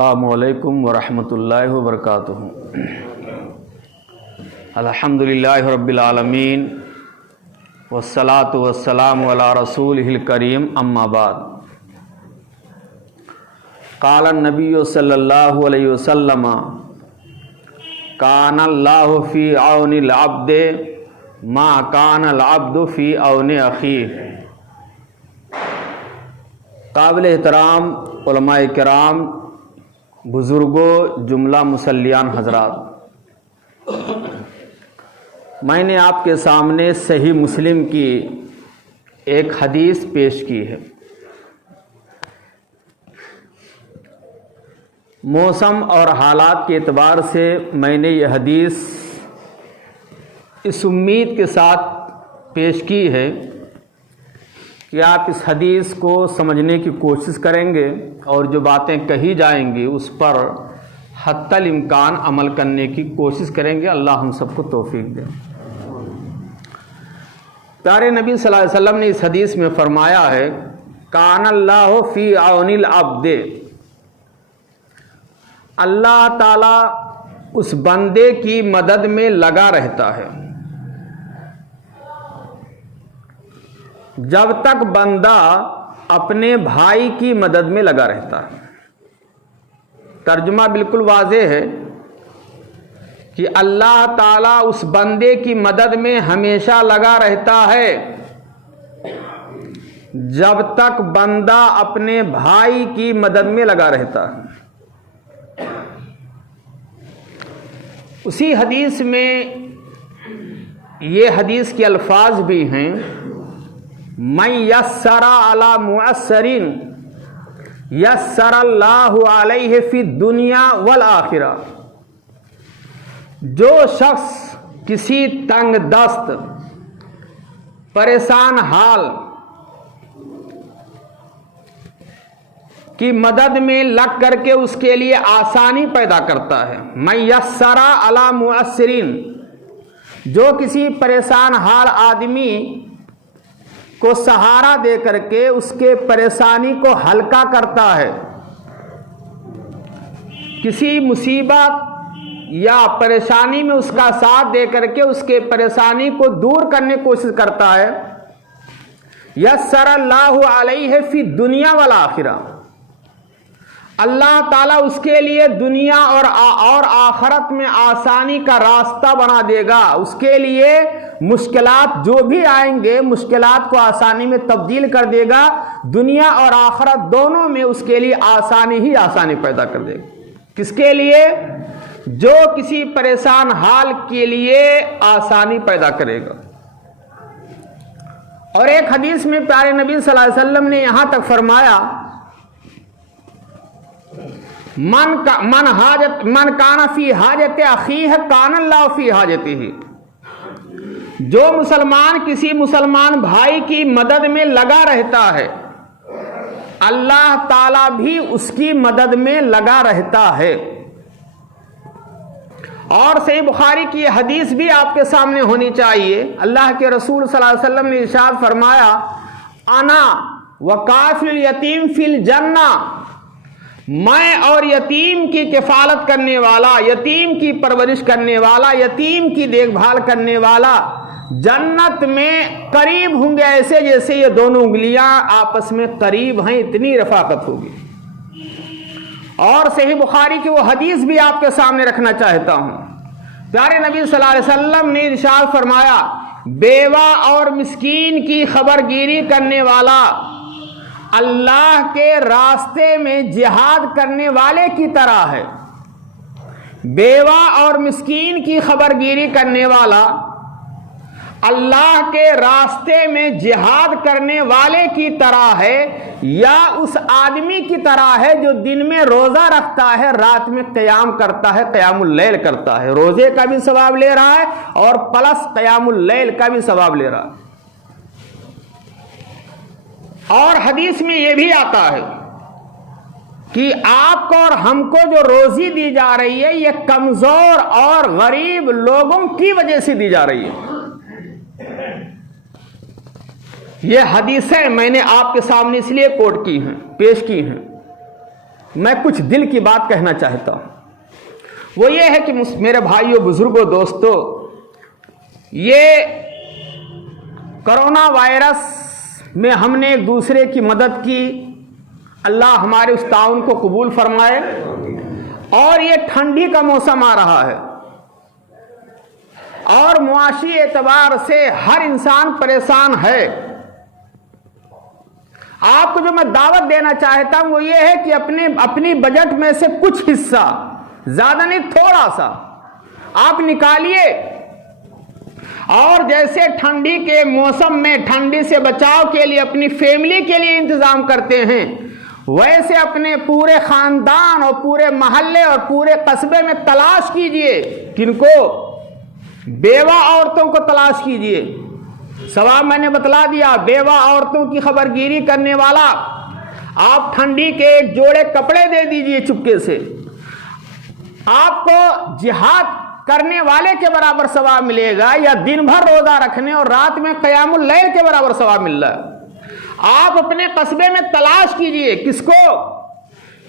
السلام علیکم ورحمۃ اللہ وبرکاتہ۔ الحمدللہ رب العالمین والصلاة والسلام علی رسولہ الکریم، اما بعد۔ قال النبی صلی اللہ علیہ وسلم کان اللہ فی عون العبد ما کان العبد فی عون اخیہ۔ قابل احترام علماء کرام، بزرگوں، جملہ مصلیان حضرات، میں نے آپ کے سامنے صحیح مسلم کی ایک حدیث پیش کی ہے۔ موسم اور حالات کے اعتبار سے میں نے یہ حدیث اس امید کے ساتھ پیش کی ہے کہ آپ اس حدیث کو سمجھنے کی کوشش کریں گے اور جو باتیں کہی جائیں گی اس پر حتی الامکان عمل کرنے کی کوشش کریں گے۔ اللہ ہم سب کو توفیق دے۔ پیارے نبی صلی اللہ علیہ وسلم نے اس حدیث میں فرمایا ہے، کان اللہ فی عون العبد، اللہ تعالیٰ اس بندے کی مدد میں لگا رہتا ہے جب تک بندہ اپنے بھائی کی مدد میں لگا رہتا ہے۔ ترجمہ بالکل واضح ہے کہ اللہ تعالیٰ اس بندے کی مدد میں ہمیشہ لگا رہتا ہے جب تک بندہ اپنے بھائی کی مدد میں لگا رہتا ہے۔ اسی حدیث میں یہ حدیث کے الفاظ بھی ہیں، من یسر علی معسر یسر اللہ علیہ فی الدنیا والآخرہ۔ جو شخص کسی تنگ دست، پریشان حال کی مدد میں لگ کر کے اس کے لیے آسانی پیدا کرتا ہے، من یسر علی معسرین، جو کسی پریشان حال آدمی کو سہارا دے کر کے اس کے پریشانی کو ہلکا کرتا ہے، کسی مصیبت یا پریشانی میں اس کا ساتھ دے کر کے اس کے پریشانی کو دور کرنے کی کوشش کرتا ہے، یسر اللہ علیہ فی الدنیا والآخرہ، اللہ تعالیٰ اس کے لیے دنیا اور آخرت میں آسانی کا راستہ بنا دے گا۔ اس کے لیے مشکلات جو بھی آئیں گے، مشکلات کو آسانی میں تبدیل کر دے گا۔ دنیا اور آخرت دونوں میں اس کے لیے آسانی ہی آسانی پیدا کر دے گا۔ کس کے لیے؟ جو کسی پریشان حال کے لیے آسانی پیدا کرے گا۔ اور ایک حدیث میں پیارے نبی صلی اللہ علیہ وسلم نے یہاں تک فرمایا، من کان فی حاجت اخیہ کان اللہ فی حاجتہ۔ جو مسلمان کسی مسلمان بھائی کی مدد میں لگا رہتا ہے، اللہ تعالیٰ بھی اس کی مدد میں لگا رہتا ہے۔ اور صحیح بخاری کی یہ حدیث بھی آپ کے سامنے ہونی چاہیے۔ اللہ کے رسول صلی اللہ علیہ وسلم نے ارشاد فرمایا، انا وکافل الیتیم فی الجنہ، میں اور یتیم کی کفالت کرنے والا، یتیم کی پرورش کرنے والا، یتیم کی دیکھ بھال کرنے والا جنت میں قریب ہوں گے، ایسے جیسے یہ دونوں انگلیاں آپس میں قریب ہیں، اتنی رفاقت ہوگی۔ اور صحیح بخاری کی وہ حدیث بھی آپ کے سامنے رکھنا چاہتا ہوں۔ پیارے نبی صلی اللہ علیہ وسلم نے ارشاد فرمایا، بیوہ اور مسکین کی خبر گیری کرنے والا اللہ کے راستے میں جہاد کرنے والے کی طرح ہے۔ بیوہ اور مسکین کی خبر گیری کرنے والا اللہ کے راستے میں جہاد کرنے والے کی طرح ہے، یا اس آدمی کی طرح ہے جو دن میں روزہ رکھتا ہے، رات میں قیام کرتا ہے، قیام اللیل کرتا ہے۔ روزے کا بھی ثواب لے رہا ہے اور پلس قیام اللیل کا بھی ثواب لے رہا ہے۔ اور حدیث میں یہ بھی آتا ہے کہ آپ کو اور ہم کو جو روزی دی جا رہی ہے، یہ کمزور اور غریب لوگوں کی وجہ سے دی جا رہی ہے۔ یہ حدیثیں میں نے آپ کے سامنے اس لیے کوٹ کی ہیں، پیش کی ہیں میں کچھ دل کی بات کہنا چاہتا ہوں. وہ یہ ہے کہ میرے بھائیوں، بزرگوں، دوستوں، یہ کرونا وائرس میں ہم نے ایک دوسرے کی مدد کی، اللہ ہمارے اس تعاون کو قبول فرمائے. اور یہ ٹھنڈی کا موسم آ رہا ہے اور معاشی اعتبار سے ہر انسان پریشان ہے. آپ کو جو میں دعوت دینا چاہتا ہوں وہ یہ ہے کہ اپنی بجٹ میں سے کچھ حصہ، زیادہ نہیں تھوڑا سا آپ نکالیے، اور جیسے ٹھنڈی کے موسم میں ٹھنڈی سے بچاؤ کے لیے اپنی فیملی کے لیے انتظام کرتے ہیں، ویسے اپنے پورے خاندان اور پورے محلے اور پورے قصبے میں تلاش کیجئے. کن کو؟ بیوہ عورتوں کو تلاش کیجئے. ثواب میں نے بتلا دیا، بیوہ عورتوں کی خبرگیری کرنے والا آپ ٹھنڈی کے ایک جوڑے کپڑے دے دیجئے چپکے سے، آپ کو جہاد کرنے والے کے برابر ثواب ملے گا، یا دن بھر روزہ رکھنے اور رات میں قیام اللیل کے برابر ثواب مل رہا ہے. آپ اپنے قصبے میں تلاش کیجئے. کس کو؟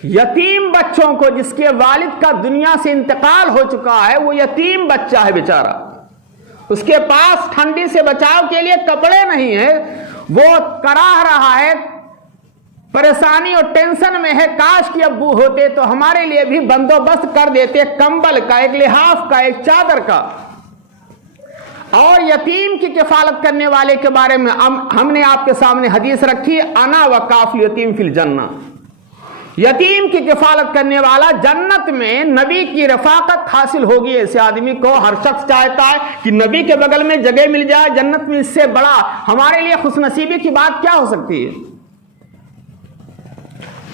یتیم بچوں کو، جس کے والد کا دنیا سے انتقال ہو چکا ہے، وہ یتیم بچہ ہے بیچارہ، اس کے پاس ٹھنڈی سے بچاؤ کے لیے کپڑے نہیں ہیں، وہ کراہ رہا ہے، پریشانی اور ٹینشن میں ہے. کاش کہ ابو ہوتے تو ہمارے لیے بھی بندوبست کر دیتے کمبل کا، ایک لحاف کا، ایک چادر کا. اور یتیم کی کفالت کرنے والے کے بارے میں ہم نے آپ کے سامنے حدیث رکھی، انا وکافل یتیم فی الجنہ. یتیم کی کفالت کرنے والا جنت میں نبی کی رفاقت حاصل ہوگی. ایسے آدمی کو ہر شخص چاہتا ہے کہ نبی کے بغل میں جگہ مل جائے جنت میں، اس سے بڑا ہمارے لیے خوش نصیبی کی بات کیا ہو سکتی ہے.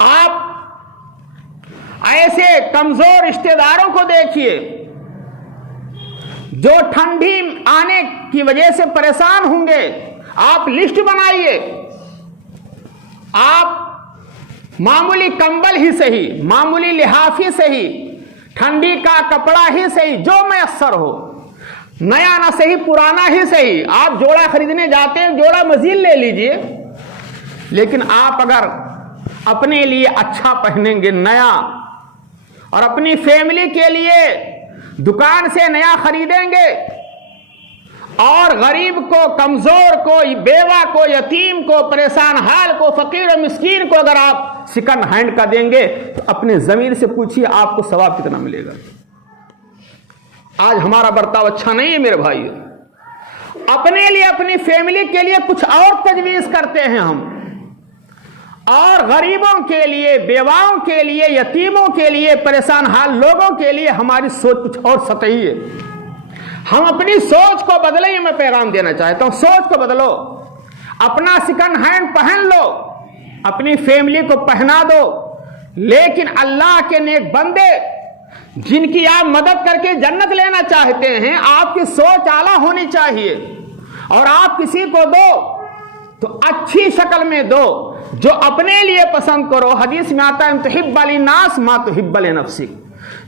آپ ایسے کمزور رشتہ داروں کو دیکھیے جو ٹھنڈی آنے کی وجہ سے پریشان ہوں گے. آپ لسٹ بنائیے، آپ معمولی کمبل ہی صحیح، معمولی لحاف ہی صحیح، ٹھنڈی کا کپڑا ہی صحیح، جو میسر ہو، نیا نہ صحیح پرانا ہی صحیح. آپ جوڑا خریدنے جاتے ہیں، جوڑا مزید لے لیجئے، لیکن آپ اگر اپنے لیے اچھا پہنیں گے نیا، اور اپنی فیملی کے لیے دکان سے نیا خریدیں گے، اور غریب کو، کمزور کو، بیوہ کو، یتیم کو، پریشان حال کو، فقیر و مسکین کو اگر آپ سیکنڈ ہینڈ کا دیں گے تو اپنے ضمیر سے پوچھیے آپ کو ثواب کتنا ملے گا. آج ہمارا برتاؤ اچھا نہیں ہے میرے بھائی. اپنے لیے، اپنی فیملی کے لیے کچھ اور تجویز کرتے ہیں ہم، اور غریبوں کے لیے، بیواؤں کے لیے، یتیموں کے لیے، پریشان حال لوگوں کے لیے ہماری سوچ کچھ اور سطحی ہے. ہم اپنی سوچ کو بدلیں، یہ میں پیغام دینا چاہتا ہوں. سوچ کو بدلو، اپنا سیکنڈ ہینڈ پہن لو، اپنی فیملی کو پہنا دو. لیکن اللہ کے نیک بندے جن کی آپ مدد کر کے جنت لینا چاہتے ہیں، آپ کی سوچ اعلیٰ ہونی چاہیے. اور آپ کسی کو دو تو اچھی شکل میں دو، جو اپنے لیے پسند کرو. حدیث میں آتا ہے تحب للناس ما تحب لنفسک.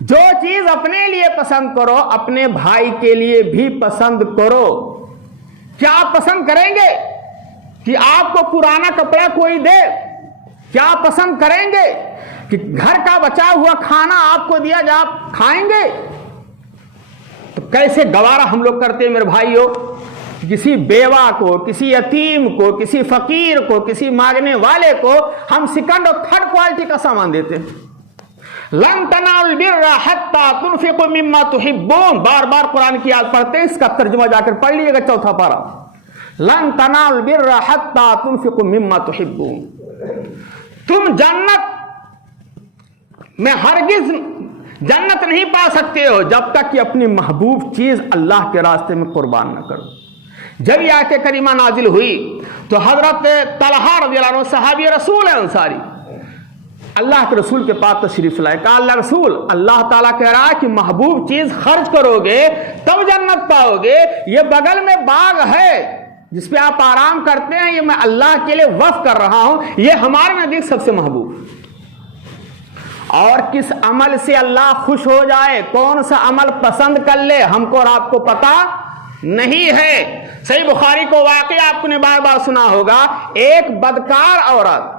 جو چیز اپنے لیے پسند کرو اپنے بھائی کے لیے بھی پسند کرو. کیا آپ پسند کریں گے کہ آپ کو پرانا کپڑا کوئی دے؟ کیا آپ پسند کریں گے کہ گھر کا بچا ہوا کھانا آپ کو دیا جائے آپ کھائیں گے؟ تو کیسے گوارا ہم لوگ کرتے ہیں میرے بھائیوں، کسی بیوہ کو، کسی یتیم کو، کسی فقیر کو، کسی مانگنے والے کو ہم سیکنڈ اور تھرڈ کوالٹی کا سامان دیتے ہیں. لن تنالوا البر حتى تنفقوا مما تحبون. بار بار قرآن کی آیت پڑھتے ہیں، اس کا ترجمہ جا کر پڑھ لیجیے گا، چوتھا پارہ. لن تنالوا البر حتى تنفقوا مما تحبون. تم جنت میں ہرگز جنت نہیں پا سکتے ہو جب تک کہ اپنی محبوب چیز اللہ کے راستے میں قربان نہ کرو. جب یہ آیت کریمہ نازل ہوئی تو حضرت طلحہ رضی اللہ عنہ صحابی رسول انصاری اللہ کے رسول کے پاس تشریف لائے. کہا اللہ رسول، اللہ تعالیٰ کہہ رہا ہے کہ محبوب چیز خرچ کرو گے تب جنت پاؤ گے. یہ بغل میں باغ ہے جس پہ آپ آرام کرتے ہیں، یہ میں اللہ کے لیے وقف کر رہا ہوں، یہ ہمارے نزدیک سب سے محبوب. اور کس عمل سے اللہ خوش ہو جائے، کون سا عمل پسند کر لے، ہم کو اور آپ کو پتا نہیں ہے. صحیح بخاری کو واقعہ آپ نے بار بار سنا ہوگا. ایک بدکار عورت